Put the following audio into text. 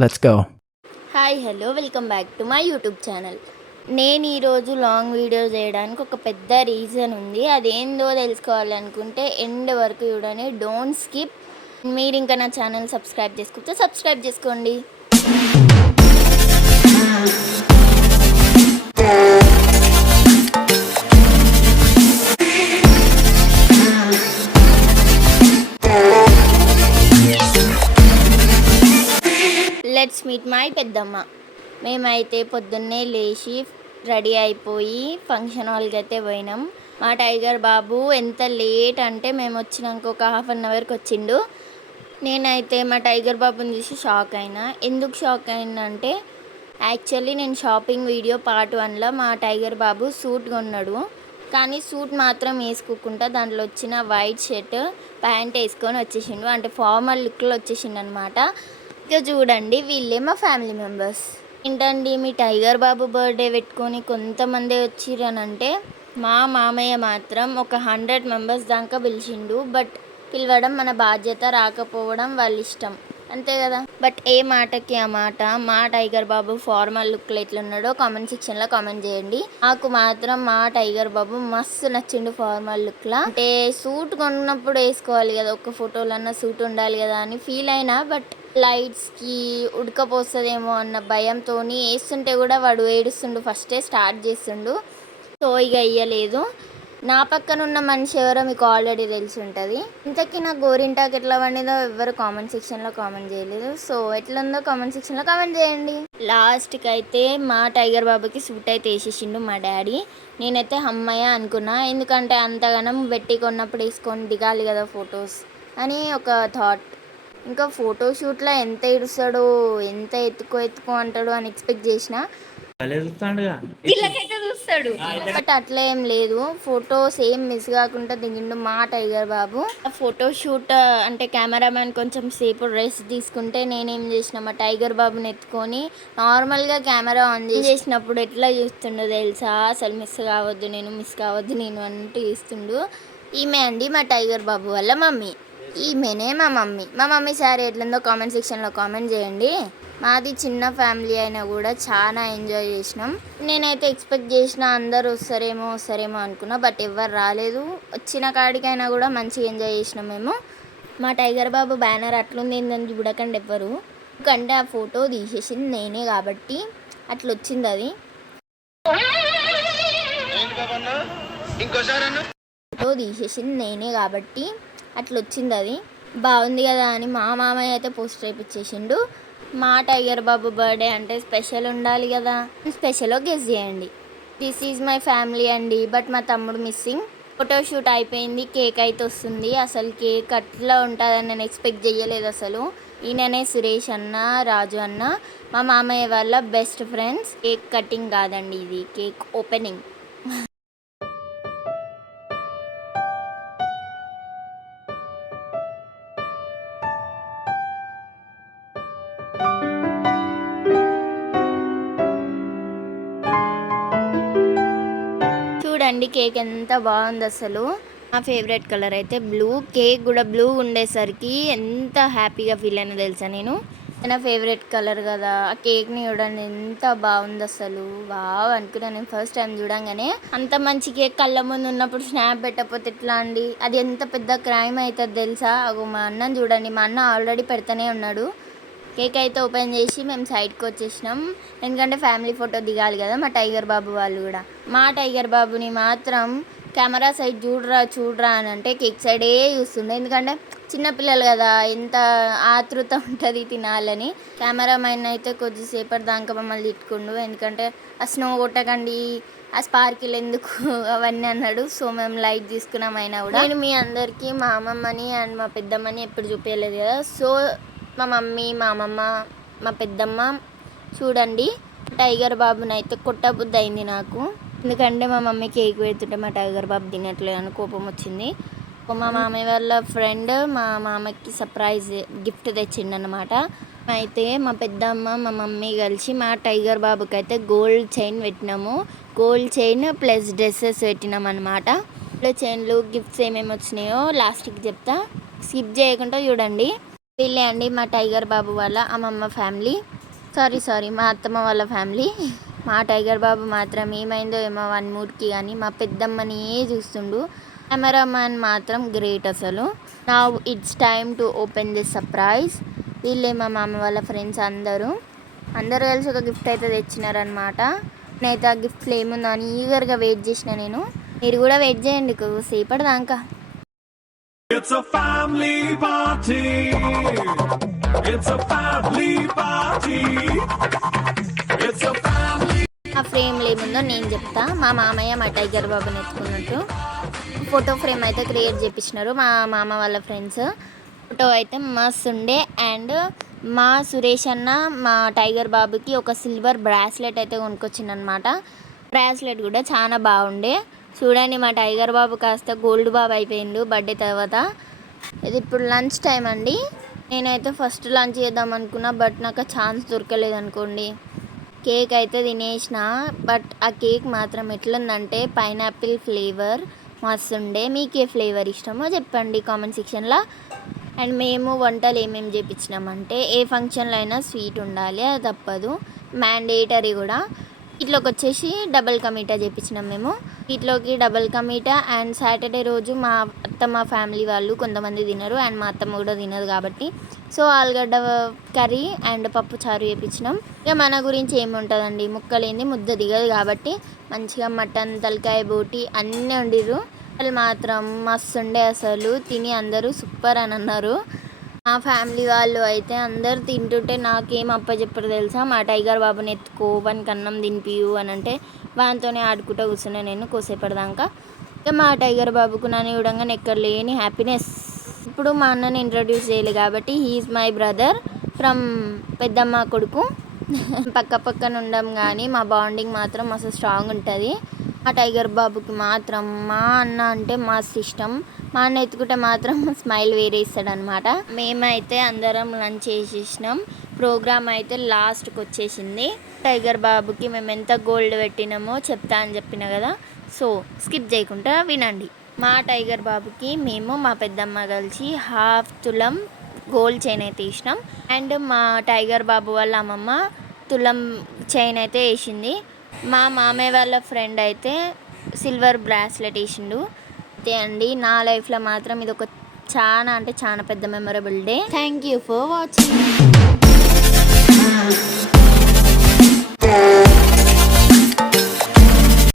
Let's go hi hello welcome back to my YouTube channel నేను ఈరోజు long video చేయడానికి ఒక పెద్ద రీజన్ ఉంది. అదేందో తెలుసుకోవాలనుకుంటే ఎండ్ వరకు చూడని డోంట్ స్కిప్ మీరు ఇంకా నా ఛానల్ సబ్స్క్రైబ్ చేసుకుంటే సబ్స్క్రైబ్ చేసుకోండి. మీట్ మై పెద్దమ్మ. మేమైతే పొద్దున్నే లేచి రెడీ అయిపోయి ఫంక్షన్ హాల్కి అయితే పోయినాం. మా టైగర్ బాబు ఎంత లేట్ అంటే మేము వచ్చినాక ఒక హాఫ్ అన్ అవర్కి వచ్చిండు. నేనైతే మా టైగర్ బాబుని చూసి షాక్ అయినా. ఎందుకు షాక్ అయిందంటే యాక్చువల్లీ నేను షాపింగ్ వీడియో పార్ట్ వన్లో మా టైగర్ బాబు సూట్ కొన్నాడు. కానీ సూట్ మాత్రం వేసుకోకుండా దాంట్లో వచ్చిన వైట్ షర్ట్ ప్యాంట్ వేసుకొని వచ్చేసిండు. అంటే ఫార్మల్ లుక్లో వచ్చేసిండు అనమాట ఇక చూడండి వీళ్ళే మా ఫ్యామిలీ మెంబర్స్. ఏంటండి మీ టైగర్ బాబు బర్త్డే పెట్టుకొని కొంతమంది వచ్చిరనంటే మా మామయ్య మాత్రం ఒక హండ్రెడ్ మెంబర్స్ దాకా పిలిచిండు బట్ పిలవడం మన బాధ్యత రాకపోవడం వాళ్ళ ఇష్టం అంతే కదా? బట్ ఏ మాటకి ఆ మాట మా టైగర్ బాబు ఫార్మల్ లుక్లో ఎట్లున్నాడో కామెంట్ సెక్షన్లో కామెంట్ చేయండి. నాకు మాత్రం మా టైగర్ బాబు మస్తు నచ్చిండు ఫార్మల్ లుక్లా. అంటే సూట్ కొన్నప్పుడు వేసుకోవాలి కదా ఒక ఫోటోలన్నా సూట్ ఉండాలి కదా అని ఫీల్ అయినా బట్ లైట్స్కి ఉడకపోస్తుందేమో అన్న భయంతో వేస్తుంటే కూడా వాడు ఏడుస్తుండు. ఫస్టే స్టార్ట్ చేస్తుండు. సో ఇక వేయలేదు నా పక్కన ఉన్న మనిషి ఎవరో మీకు ఆల్రెడీ తెలిసి ఉంటుంది ఇంతకీ నా గోరింటాకు ఎట్లా వండిందో ఎవరు కామెంట్ సెక్షన్లో కామెంట్ చేయలేదు. సో ఎట్లా ఉందో కామెంట్ సెక్షన్లో కామెంట్ చేయండి. లాస్ట్కి అయితే మా టైగర్ బాబుకి సూట్ అయితే వేసేసిండు మా డాడీ. నేనైతే అమ్మయ్య అనుకున్నా. ఎందుకంటే అంతగానం పెట్టి కొన్నప్పుడు వేసుకొని దిగాలి కదా ఫొటోస్ అని ఒక థాట్ ఇంకా ఫోటోషూట్లో ఎంత ఏడుస్తాడో ఎంత ఎత్తుకో ఎత్తుకో అంటాడో అని ఎక్స్పెక్ట్ చేసిన. వీళ్ళకైతే చూస్తాడు. బట్ అట్లా ఏం లేదు. ఫొటోస్ ఏం మిస్ కాకుండా దిగిండు మా టైగర్ బాబు. ఫోటో షూట్ అంటే కెమెరామ్యాన్ కొంచెం సేపు రెస్ట్ తీసుకుంటే నేనేం చేసిన మా టైగర్ బాబుని ఎత్తుకొని నార్మల్గా కెమెరా ఆన్ చేసినప్పుడు ఎట్లా చూస్తుండో తెలుసా? అసలు మిస్ కావద్దు నేను మిస్ కావద్దు నేను అంటూ చూస్తుండు. ఈమె అండి మా టైగర్ బాబు వాళ్ళ మమ్మీ. ఈమెనే మా మమ్మీ. మా మమ్మీ సారీ ఎట్లుందో కామెంట్ సెక్షన్లో కామెంట్ చేయండి. మాది చిన్న ఫ్యామిలీ అయినా కూడా చాలా ఎంజాయ్ చేసినాం. నేనైతే ఎక్స్పెక్ట్ చేసిన అందరు వస్తారేమో వస్తారేమో అనుకున్నా బట్ ఎవరు రాలేదు. వచ్చిన కాడికైనా కూడా మంచిగా ఎంజాయ్ చేసినాం మేము. మా టైగర్ బాబు బ్యానర్ అట్లుంది ఏందని చూడకండి ఎవ్వరు. ఎందుకంటే ఆ ఫోటో తీసేసింది నేనే కాబట్టి అట్లా వచ్చింది అది ఫోటో తీసేసింది నేనే కాబట్టి అట్లా వచ్చింది అది. బాగుంది కదా అని మా మామయ్య అయితే పోస్ట్ వేయించేసిండు మా టైగర్ బాబు బర్త్డే అంటే స్పెషల్ ఉండాలి కదా. స్పెషల్ గెస్ చేయండి. దిస్ ఈజ్ మై ఫ్యామిలీ అండి బట్ మా తమ్ముడు మిస్సింగ్. ఫోటోషూట్ అయిపోయింది కేక్ అయితే వస్తుంది. అసలు కేక్ అట్లా ఉంటుందని నేను ఎక్స్పెక్ట్ చేయలేదు అసలు. ఈయననే సురేష్ అన్న రాజు అన్న మా మామయ్య వాళ్ళ బెస్ట్ ఫ్రెండ్స్. కేక్ కటింగ్ కాదండి ఇది కేక్ ఓపెనింగ్. చూడండి కేక్ ఎంత బాగుంది అసలు. నా ఫేవరెట్ కలర్ అయితే బ్లూ. కేక్ కూడా బ్లూ ఉండేసరికి ఎంత హ్యాపీగా ఫీల్ అయినా తెలుసా నేను. నా ఫేవరెట్ కలర్ కదా. ఆ కేక్ని చూడండి ఎంత బాగుంది అసలు. బాగా అనుకున్నాను నేను ఫస్ట్ టైం చూడంగానే. అంత మంచి కేక్ కళ్ళ ముందు ఉన్నప్పుడు స్నాప్ పెట్టకపోతే ఎట్లా అండి? అది ఎంత పెద్ద క్రైమ్ అవుతుంది తెలుసా? అగో మా అన్నని చూడండి. మా అన్న ఆల్రెడీ పెడతానే ఉన్నాడు. కేక్ అయితే ఓపెన్ చేసి మేము సైడ్కి వచ్చేసినాం. ఎందుకంటే ఫ్యామిలీ ఫోటో దిగాలి కదా మా టైగర్ బాబు వాళ్ళు కూడా. మా టైగర్ బాబుని మాత్రం కెమెరా సైడ్ చూడరా చూడరా అని అంటే కేక్ సైడే చూస్తుండే. ఎందుకంటే చిన్నపిల్లలు కదా ఎంత ఆతృత ఉంటుంది తినాలని. కెమెరామెన్ అయితే కొద్దిసేపటి దాకా మమ్మల్ని తిట్టుకుండు. ఎందుకంటే ఆ స్నో కొట్టకండి ఆ స్పార్కిల్ ఎందుకు అవన్నీ అన్నాడు. సో మేము లైట్ తీసుకున్నాం అయినా కూడా. నేను మీ అందరికీ మా అమ్మమ్మని అండ్ మా పెద్దమ్మని ఎప్పుడు చూపించలేదు కదా. సో మా మమ్మీ మా అమ్మమ్మ మా పెద్దమ్మ చూడండి టైగర్ బాబుని అయితే కొట్టబుద్ధి అయింది నాకు. ఎందుకంటే మా మమ్మీ కేక్ పెడుతుంటే మా టైగర్ బాబు తినట్లేదు అని కోపం వచ్చింది. మా మామయ్య వాళ్ళ ఫ్రెండ్ మా మామకి సర్ప్రైజ్ గిఫ్ట్ తెచ్చిండు అనమాట అయితే మా పెద్దమ్మ మా మమ్మీ కలిసి మా టైగర్ బాబుకి అయితే గోల్డ్ చైన్ పెట్టినాము. గోల్డ్ చైన్ ప్లస్ డ్రెస్సెస్ పెట్టినాం అనమాట చైన్లు గిఫ్ట్స్ ఏమేమి వచ్చినాయో లాస్ట్కి చెప్తా. స్కిప్ చేయకుండా చూడండి. వీళ్ళే అండి మా టైగర్ బాబు వాళ్ళ అమ్మమ్మ ఫ్యామిలీ. సారీ సారీ మా అత్తమ్మ వాళ్ళ ఫ్యామిలీ. మా టైగర్ బాబు మాత్రం ఏమైందో ఏమో వన్ మూడ్కి కానీ మా పెద్దమ్మని చూస్తుండు. కెమెరామ్యాన్ మాత్రం గ్రేట్ అసలు. నా it's time to open this surprise వీళ్ళే మా మామ వాళ్ళ ఫ్రెండ్స్ అందరూ. అందరూ కలిసి ఒక గిఫ్ట్ అయితే తెచ్చినారనమాట నేనైతే ఆ గిఫ్ట్లో ఏముందో అని ఈగర్గా వెయిట్ చేసిన నేను. మీరు కూడా వెయిట్ చేయండి సేపటి దాకా It's a family party. It's a family party. It's a family. ఆ ఫ్రేమ్ ఏముందో నేను చెప్తా మా మామయ్య మా టైగర్ బాబుని ఎత్తుకున్నట్టు ఫోటో ఫ్రేమ్ అయితే క్రియేట్ చేపించినారు మా మామ వాళ్ళ ఫ్రెండ్స్ ఫోటో అయితే మస్తు ఉండే అండ్ మా సురేష్ అన్న మా టైగర్ బాబుకి ఒక సిల్వర్ బ్రాస్లెట్ అయితే కొనుక్కొచ్చిందనమాట బ్రాస్లెట్ కూడా చాలా బాగుండే చూడండి మా టైగర్ బాబు కాస్త గోల్డ్ బాబు అయిపోయిండు బర్త్డే తర్వాత. ఇది ఇప్పుడు లంచ్ టైం అండి. నేనైతే ఫస్ట్ లంచ్ చేద్దాం అనుకున్నా బట్ నాకు ఛాన్స్ దొరకలేదు అనుకోండి. కేక్ అయితే తినేసిన బట్ ఆ కేక్ మాత్రం ఎట్లుందంటే పైనాపిల్ ఫ్లేవర్ మస్తుండే మీకు ఏ ఫ్లేవర్ ఇష్టమో చెప్పండి కామెంట్ సెక్షన్లో. అండ్ మేము వంటలు ఏమేమి చేపించినామంటే ఏ ఫంక్షన్లో అయినా స్వీట్ ఉండాలి అది తప్పదు. మ్యాండేటరీ కూడా. వీటిలోకి వచ్చేసి డబల్ కమీటా చేపించినాం మేము. వీటిలోకి డబల్ కమీటా అండ్ సాటర్డే రోజు మా అత్తమ్మ ఫ్యామిలీ వాళ్ళు కొంతమంది తినరు అండ్ మా అత్తమ్మ కూడా తినదు కాబట్టి. సో ఆలుగడ్డ కర్రీ అండ్ పప్పు చారు చేపించినాం. ఇక మన గురించి ఏముంటుందండి? ముక్కలేంది ముద్ద దిగదు కాబట్టి మంచిగా మటన్ తలకాయ బోటి అన్నీ వండిరు వాళ్ళు మాత్రం మస్తు ఉండే అసలు. తిని అందరూ సూపర్ అని అన్నారు. మా ఫ్యామిలీ వాళ్ళు అయితే అందరు తింటుంటే నాకేం అప్పచెప్పరు తెలుసా? మా టైగర్ బాబుని ఎత్తుకో వానికి అన్నం తినిపియు అని అంటే వానితోనే ఆడుకుంటూ కూర్చున్నా నేను కోసేపడదాకా ఇక మా టైగర్ బాబుకు నన్ను ఇవ్వడంగా ఎక్కడ లేని హ్యాపీనెస్ ఇప్పుడు మా అన్నని ఇంట్రడ్యూస్ చేయాలి కాబట్టి హీఈస్ మై బ్రదర్ ఫ్రమ్ పెద్దమ్మ కొడుకు. పక్క పక్కన ఉండం కానీ మా బాండింగ్ మాత్రం అసలు స్ట్రాంగ్ ఉంటుంది. మా టైగర్ బాబుకి మాత్రం మా అన్న అంటే మా ఇష్టం. మా అన్న ఎత్తుకుంటే మాత్రం స్మైల్ వేరే ఇస్తాడనమాట మేమైతే అందరం లంచ్ చేసేసినాం. ప్రోగ్రామ్ అయితే లాస్ట్కి వచ్చేసింది. టైగర్ బాబుకి మేము ఎంత గోల్డ్ పెట్టినామో చెప్తా అని చెప్పిన కదా. సో స్కిప్ చేయకుండా వినండి. మా టైగర్ బాబుకి మేము మా పెద్దమ్మ కలిసి హాఫ్ తులం గోల్డ్ చైన్ అయితే వేసినాం. అండ్ మా టైగర్ బాబు వాళ్ళ అమ్మమ్మ తులం చైన్ అయితే వేసింది. మా మామయ్య వాళ్ళ ఫ్రెండ్ అయితే సిల్వర్ బ్రాస్లెట్ వేసిండు. అంతే అండి నా లైఫ్లో మాత్రం ఇది ఒక చాలా అంటే చాలా పెద్ద memorable day. Thank you for watching